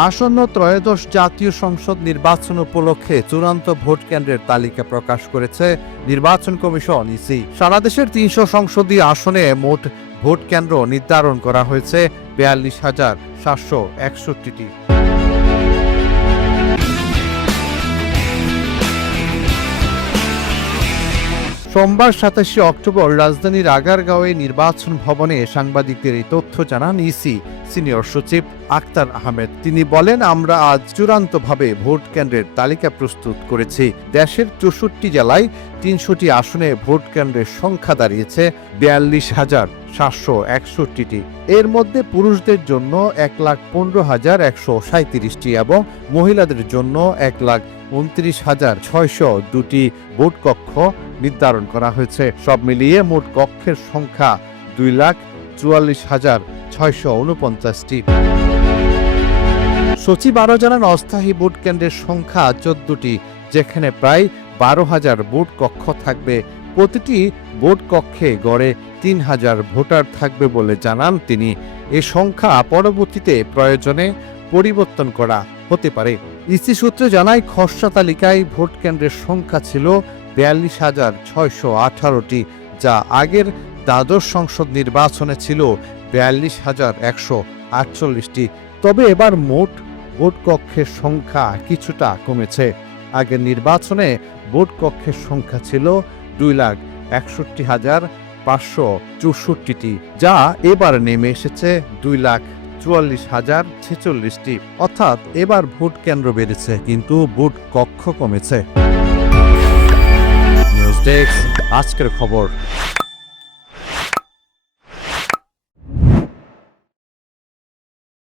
আসন্ন ত্রয়োদশ জাতীয় সংসদ নির্বাচন উপলক্ষে চূড়ান্ত ভোট কেন্দ্রের তালিকা প্রকাশ করেছে নির্বাচন কমিশন ইসি সারা দেশের তিনশো সংসদীয় আসনে মোট ভোট কেন্দ্র নির্ধারণ করা হয়েছে বিয়াল্লিশ হাজার সাতশো একষট্টিটি। সোমবার সাতাশে অক্টোবর রাজধানীর আগারগাঁওয়ে নির্বাচন ভবনে সাংবাদিকদের এই তথ্য জানান ইসি সিনিয়র সচিব আক্তার আহমেদ। তিনি বলেন, আমরা আজ চূড়ান্তভাবে ভোট কেন্দ্রের তালিকা প্রস্তুত করেছি। দেশের চৌষট্টি জেলায় তিনশোটি আসনে ভোট কেন্দ্রের সংখ্যা দাঁড়িয়েছে বিয়াল্লিশ হাজার সাতশো একষট্টিটি। এর মধ্যে পুরুষদের জন্য এক লাখ পনেরো হাজার একশো সাঁত্রিশটি এবং মহিলাদের জন্য এক লাখ উনত্রিশ হাজার ছয়শো দুটি ভোট কক্ষ নির্ধারণ করা হয়েছে। সব মিলিয়ে মোট কক্ষের সংখ্যা দুই লাখ চুয়াল্লিশ হাজার ছয়শো উনপঞ্চাশটি। সচিব আরও জানান, অস্থায়ী ভোট কেন্দ্রের সংখ্যা চোদ্দটি, যেখানে প্রায় বারো হাজার ভোট কক্ষ থাকবে। প্রতিটি ভোট কক্ষে গড়ে তিন হাজার ভোটার থাকবে বলে জানান তিনি। এ সংখ্যা পরবর্তীতে প্রয়োজনে পরিবর্তন করা হতে পারে। ইসি সূত্রে জানায়, খসড়া তালিকায় ভোট কেন্দ্রের সংখ্যা ছিল বিয়াল্লিশ হাজার ছয়শো আঠারোটি, যা আগের দ্বাদশ সংসদ নির্বাচনে ছিল বিয়াল্লিশ হাজার একশো আটচল্লিশটি। তবে এবার মোট ভোট কক্ষের সংখ্যা কিছুটা কমেছে। আগের নির্বাচনে ভোট কক্ষের সংখ্যা ছিল দুই লাখ একষট্টি হাজার পাঁচশো চৌষট্টিটি, যা এবার নেমে এসেছে দুই লাখ চুয়াল্লিশ হাজার ছেচল্লিশটি। অর্থাৎ এবার ভোট কেন্দ্র বেড়েছে, কিন্তু ভোট কক্ষ কমেছে। নিউজ আজকের খবর।